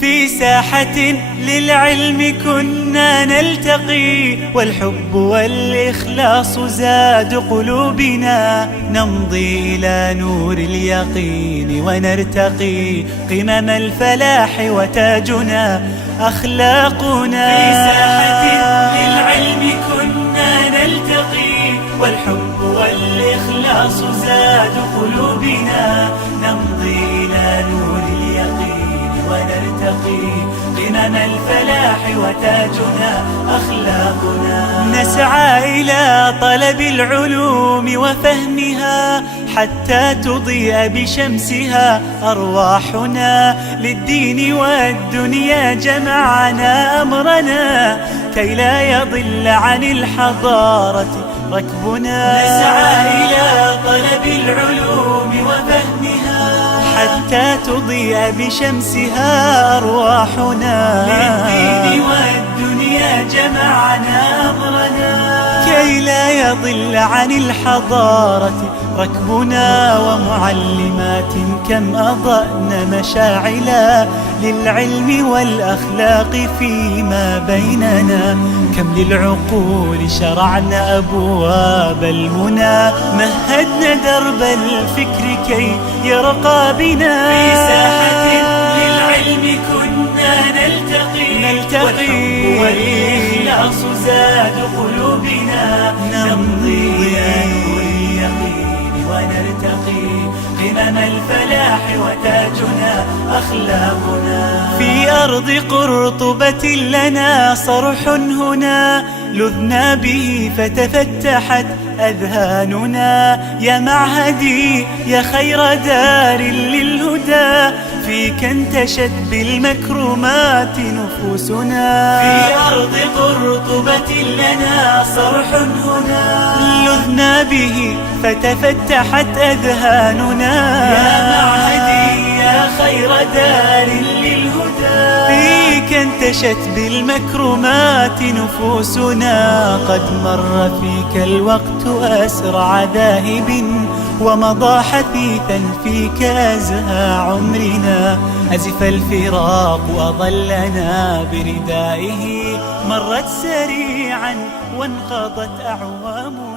في ساحة للعلم كنا نلتقي، والحب والإخلاص زاد قلوبنا، نمضي إلى نور اليقين ونرتقي قمم الفلاح وتاجنا أخلاقنا. في ساحة للعلم كنا نلتقي، والحب والإخلاص زاد قلوبنا، نمضي إلى نور اليقين ونرتقي قمم الفلاح وتاجنا أخلاقنا. نسعى إلى طلب العلوم وفهمها حتى تضيء بشمسها أرواحنا، للدين والدنيا جمعنا أمرنا كي لا يضل عن الحضارة ركبنا. نسعى إلى طلب العلوم وفهمها حتى تضيء بشمسها أرواحنا، للدين والدنيا جمعنا أمرنا كي لا يضل عن الحضارة ركبنا. ومعلمات كم أضأن مشاعلا للعلم والأخلاق فيما بيننا، كم للعقول شرعنا أبواب المنى، مهدنا درب الفكر كي يرقى بنا. في ساحة للعلم كنا نلتقي، والحب والإخلاص زاد قلوبنا، نمضي إلى نور اليقين ونرتقي قمم الفلاح وتاجنا أخلاقنا. في أرض قرطبة لنا صرح هنا، لذنا به فتفتحت أذهاننا، يا معهدي يا خير دار للهدى، فيك انتشت بالمكرمات نفوسنا. في أرض قرطبة لنا صرح هنا، لذنا به فتفتحت أذهاننا، يا معهدي يا خير دار للهدى، فيك انتشت بالمكرمات نفوسنا. قد مر فيك الوقت أسرع ذاهب، ومضى حثيثا فيك أزهى عمرنا، أزف الفراق أظلنا بردائه، مرت سريعا وانقضت أعوامنا.